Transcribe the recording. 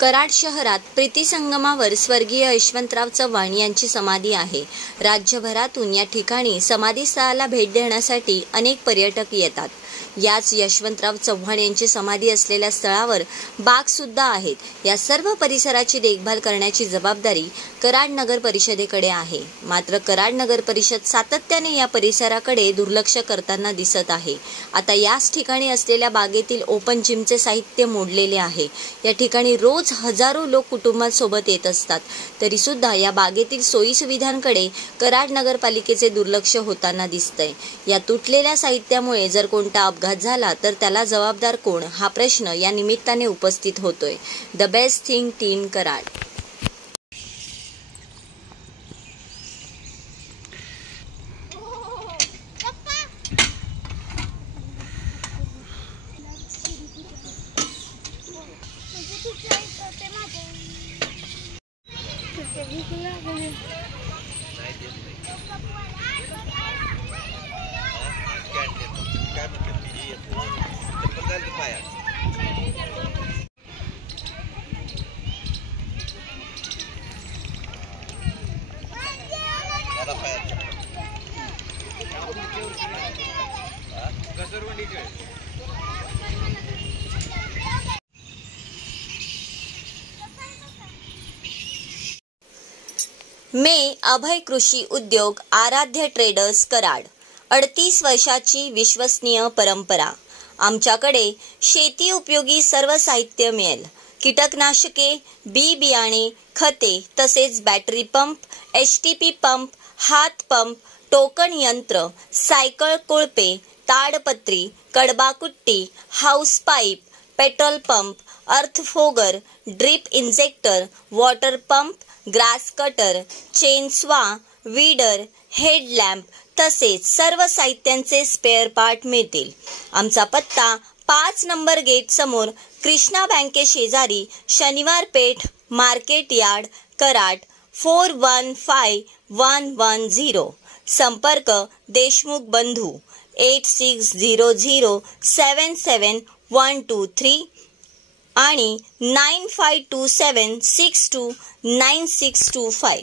कराड शहरात प्रीती संगमावर स्वर्गीय यशवंतराव चव्हाण यांची समाधी आहे। राज्यभरातून या ठिकाणी समाधी स्थळाला भेट देण्यासाठी अनेक पर्यटक येतात। याच यशवंतराव चव्हाण यांची समाधी असलेल्या स्थळावर बाग सुद्धा आहेत। या सर्व परिसराची देखभाल करण्याची जबाबदारी कराड नगर परिषदेकडे आहे। मात्र कराड नगर परिषद सातत्याने या परिसराकडे दुर्लक्ष करताना दिसत आहे। आता याच ठिकाणी असलेल्या बागेतील ओपन जिमचे साहित्य मोडलेले आहे। या ठिकाणी रोज हजारो लोक कुटुंबासोबत येत असतात, तरी सुद्धा या बागेतील सोयी सुविधांकडे कराड नगरपालिकेचे दुर्लक्ष होताना दिसतंय। या तुटलेल्या साहित्यामुळे जर कोणता अपघात झाला तर त्याला जबाबदार कोण, हा प्रश्न या निमित्ताने उपस्थित होतोय। The best thing team Karad. मे अभय कृषी उद्योग आराध्य ट्रेडर्स कराड। 38 वर्षाची विश्वसनीय परंपरा। आमच्याकडे शेती उपयोगी सर्व साहित्य मिळेल। कीटकनाशके, बी बियाणे, खते तसेच बॅटरी पंप, एचटीपी पंप, हात पंप, टोकन यंत्र, सायकल कोळपे, ताडपत्री, कडबाकुट्टी, house pipe, petrol pump, earth fogger, drip injector, water pump, grass cutter, chainsaw, weeder, headlamp तसेच सर्व साहित्यांचे स्पेअर पार्ट मिळतील। आमचा पत्ता 5 नंबर गेट समोर, कृष्णा बँके शेजारी, शनिवार पेठ, मार्केट यार्ड, कराड 415110। संपर्क देशमुख बंधू 8600771123 आणि 9527629625।